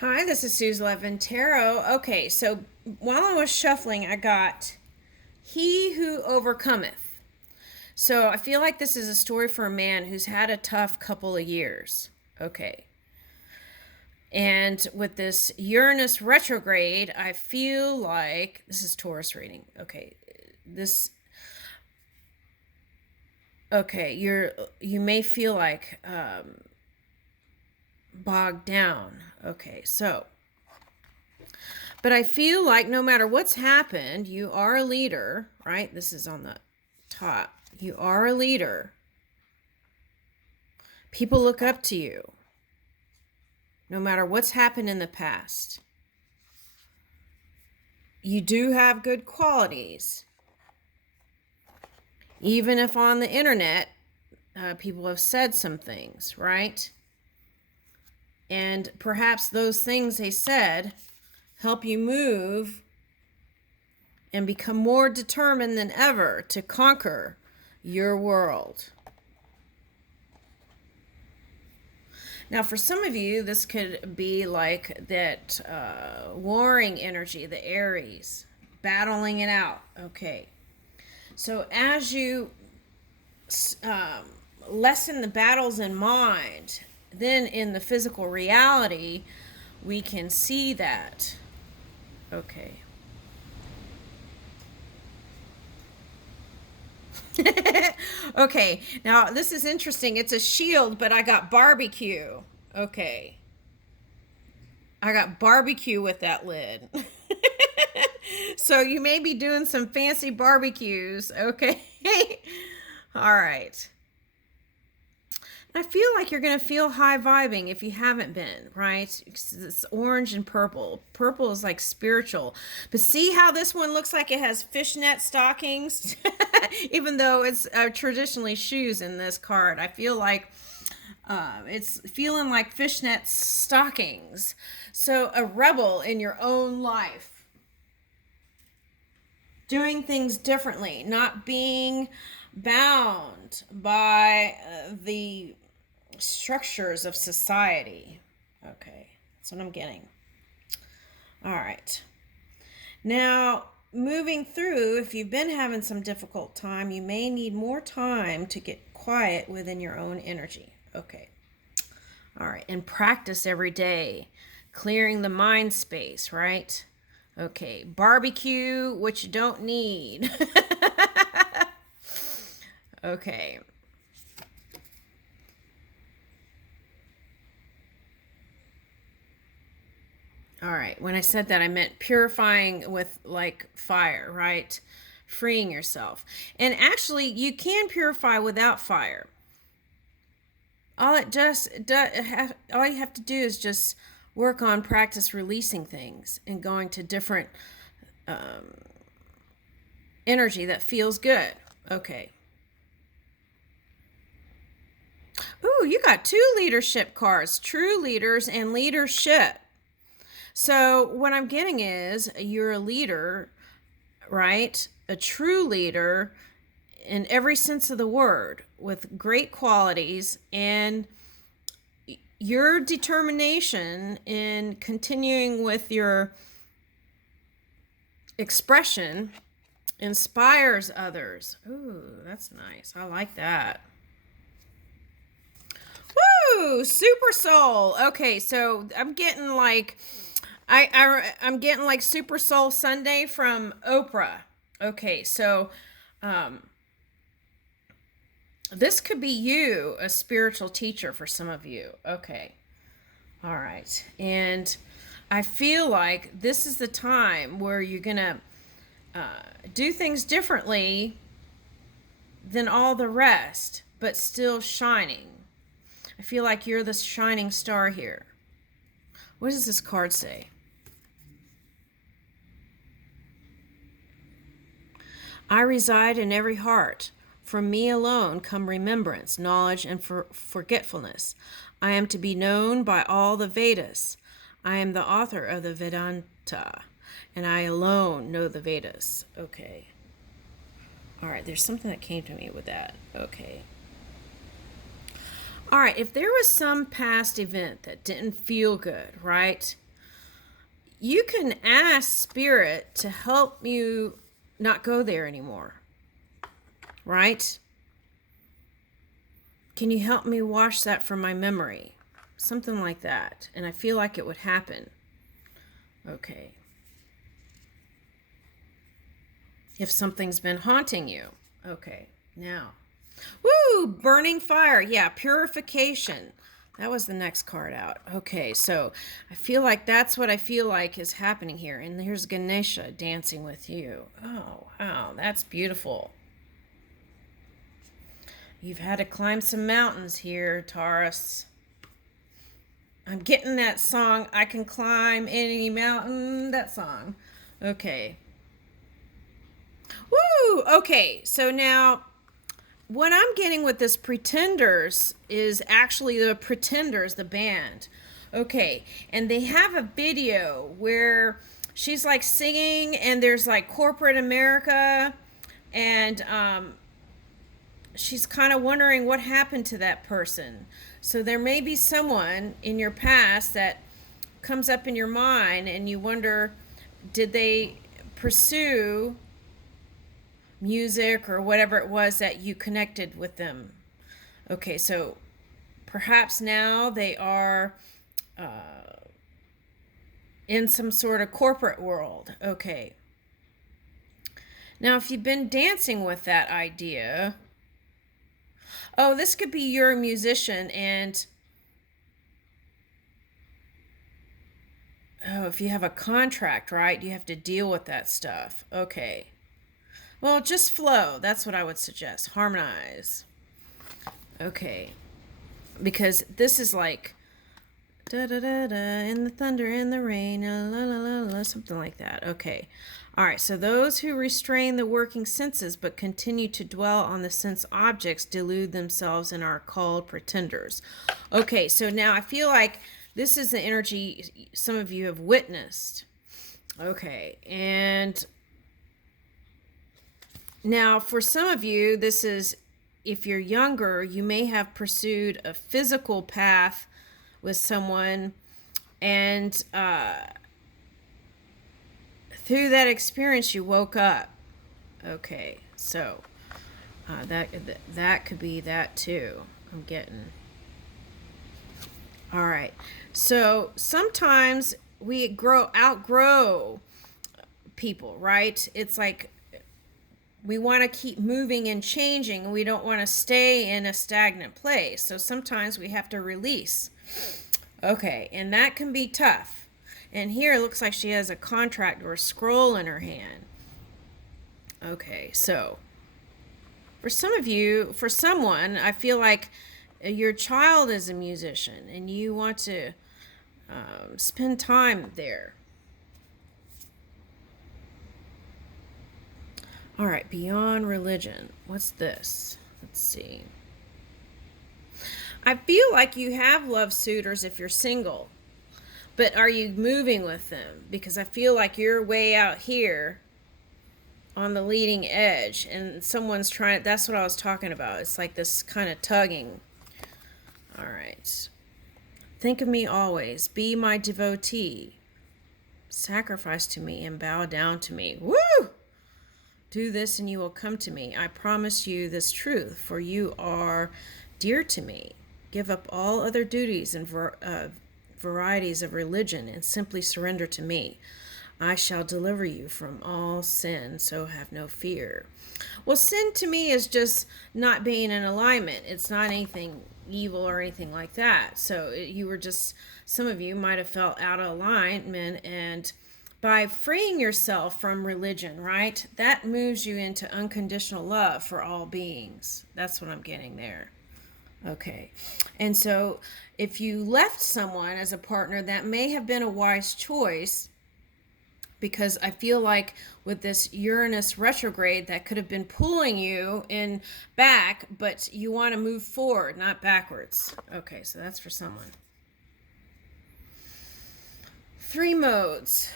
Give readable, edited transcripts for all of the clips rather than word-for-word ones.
Hi, this is Suze Levin Tarot. Okay, so while I was shuffling, I got He Who Overcometh. So I feel like this is a story for a man who's had a tough couple of years. Okay. And with this Uranus retrograde, I feel like this is Taurus reading. Okay. This okay, you may feel like bogged down. Okay. So but I feel like no matter what's happened, you are a leader, right? This is on the top. You are a leader. People look up to you, no matter what's happened in the past. You do have good qualities. Even if on the internet, people have said some things, right? And perhaps those things they said help you move and become more determined than ever to conquer your world. Now, for some of you, this could be like that warring energy, the Aries, battling it out. Okay. So as you lessen the battles in mind, then in the physical reality, we can see that. Okay. Okay, now this is interesting. It's a shield, but I got barbecue. Okay. I got barbecue with that lid. So you may be doing some fancy barbecues. Okay. All right. I feel like you're going to feel high vibing if you haven't been, right? It's orange and purple. Purple is like spiritual. But see how this one looks like it has fishnet stockings? Even though it's traditionally shoes in this card. I feel like it's feeling like fishnet stockings. So a rebel in your own life. Doing things differently. Not being bound by the structures of society. Okay, that's what I'm getting. All right. Now, moving through, if you've been having some difficult time, you may need more time to get quiet within your own energy. Okay. All right. And practice every day, clearing the mind space, right? Okay. Barbecue, which you don't need. Okay. All right. When I said that, I meant purifying with like fire, right? Freeing yourself. And actually, you can purify without fire. All all you have to do is just work on practice releasing things and going to different energy that feels good. Okay. Ooh, you got two leadership cards, true leaders and leadership. So what I'm getting is you're a leader, right? A true leader in every sense of the word with great qualities, and your determination in continuing with your expression inspires others. Ooh, that's nice. I like that. Woo! Super soul. Okay, so I'm getting like I'm getting like Super Soul Sunday from Oprah. Okay, so this could be you, a spiritual teacher for some of you. Okay. All right. And I feel like this is the time where you're going to do things differently than all the rest, but still shining. I feel like you're the shining star here. What does this card say? I reside in every heart. From me alone come remembrance, knowledge, and forgetfulness. I am to be known by all the Vedas. I am the author of the Vedanta, and I alone know the Vedas. Okay. All right, there's something that came to me with that. Okay. All right, if there was some past event that didn't feel good, right? you can ask Spirit to help you not go there anymore, right? Can you help me wash that from my memory? Something like that. And I feel like it would happen. Okay. If something's been haunting you. Okay. Now. Woo! Burning fire. Yeah, purification. That was the next card out. Okay, so I feel like that's what I feel like is happening here. And here's Ganesha dancing with you. Oh, wow. That's beautiful. You've had to climb some mountains here, Taurus. I'm getting that song, I Can Climb Any Mountain, that song. Okay. Woo! Okay, so now what I'm getting with this Pretenders is actually the Pretenders, the band. Okay, and they have a video where she's like singing and there's like corporate America, and she's kind of wondering what happened to that person. So there may be someone in your past that comes up in your mind and you wonder, did they pursue music or whatever it was that you connected with them? Okay, so perhaps now they are in some sort of corporate world. Okay. Now, if you've been dancing with that idea, oh, this could be you're a musician and oh, if you have a contract, right, you have to deal with that stuff. Okay. Well, just flow. That's what I would suggest. Harmonize. Okay. Because this is like da da da da in the thunder in the rain, la la la la, something like that. Okay. All right. So those who restrain the working senses but continue to dwell on the sense objects delude themselves and are called pretenders. Okay. So now I feel like this is the energy some of you have witnessed. Okay. And now for some of you, this is, if you're younger, you may have pursued a physical path with someone, and through that experience you woke up. Okay, so that could be that too. I'm getting. All right. So sometimes we outgrow people, right? It's like we want to keep moving and changing, and we don't want to stay in a stagnant place. So sometimes we have to release. Okay, and that can be tough. And here it looks like she has a contract or a scroll in her hand. Okay, so for some of you, for someone, I feel like your child is a musician and you want to spend time there. All right, beyond religion. What's this? Let's see. I feel like you have love suitors if you're single, but are you moving with them? Because I feel like you're way out here on the leading edge and someone's trying. That's what I was talking about. It's like this kind of tugging. All right. Think of me always. Be my devotee. Sacrifice to me and bow down to me. Woo! Do this and you will come to me. I promise you this truth, for you are dear to me. Give up all other duties and varieties of religion and simply surrender to me. I shall deliver you from all sin, so have no fear. Well, sin to me is just not being in alignment. It's not anything evil or anything like that. So you were just, some of you might have felt out of alignment, and by freeing yourself from religion, right, that moves you into unconditional love for all beings. That's what I'm getting there. Okay. And so if you left someone as a partner, that may have been a wise choice, because I feel like with this Uranus retrograde, that could have been pulling you in back, but you want to move forward, not backwards. Okay, so that's for someone. 3 modes.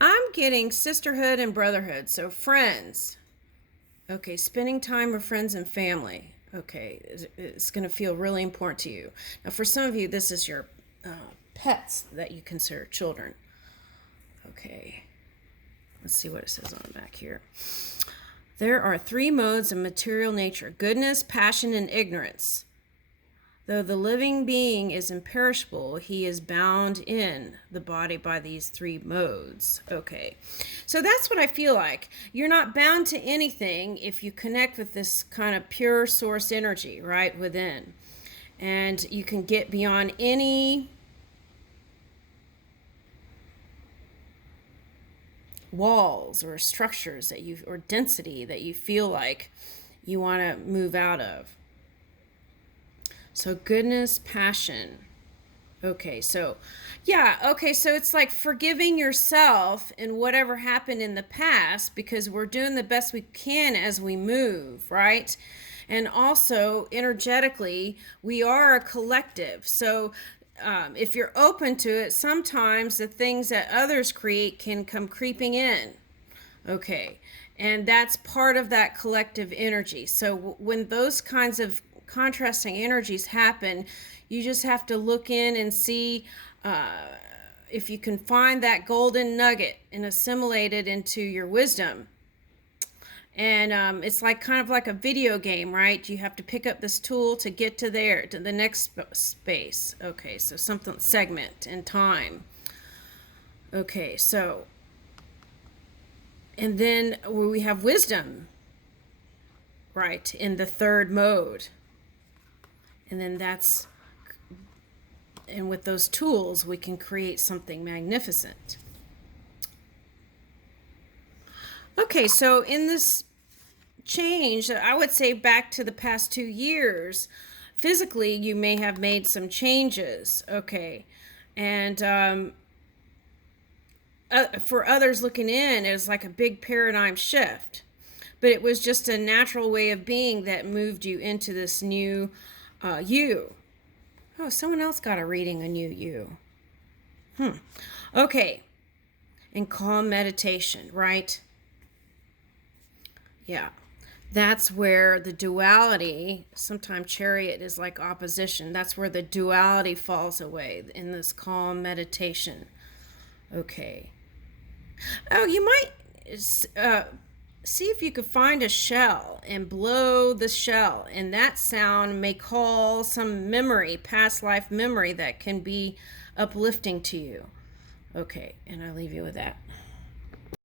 I'm getting sisterhood and brotherhood, so friends. Okay, spending time with friends and family. Okay, it's going to feel really important to you. Now, for some of you, this is your pets that you consider children. Okay, let's see what it says on the back here. There are three modes of material nature: goodness, passion, and ignorance. Though the living being is imperishable, he is bound in the body by these three modes. Okay, so that's what I feel like. You're not bound to anything if you connect with this kind of pure source energy right within. And you can get beyond any walls or structures that you, or density that you feel like you want to move out of. So goodness, passion. Okay, so yeah, okay, so it's like forgiving yourself and whatever happened in the past, because we're doing the best we can as we move, right? And also energetically, we are a collective. So if you're open to it, sometimes the things that others create can come creeping in. Okay, and that's part of that collective energy. So when those kinds of contrasting energies happen, you just have to look in and see if you can find that golden nugget and assimilate it into your wisdom. And it's like kind of like a video game, right? You have to pick up this tool to get to there, to the next space. Okay, so something, segment in time. Okay, so, and then we have wisdom, right, in the third mode. And then that's, and with those tools, we can create something magnificent. Okay, so in this change, I would say back to the past 2 years, physically, you may have made some changes. Okay, and for others looking in, it was like a big paradigm shift. But it was just a natural way of being that moved you into this new you. Oh, someone else got a reading on you. Okay. And calm meditation, right? Yeah. That's where the duality, sometimes chariot is like opposition. That's where the duality falls away in this calm meditation. Okay. Oh, you might see if you could find a shell and blow the shell, and that sound may call some memory, past life memory, that can be uplifting to you. Okay, and I'll leave you with that.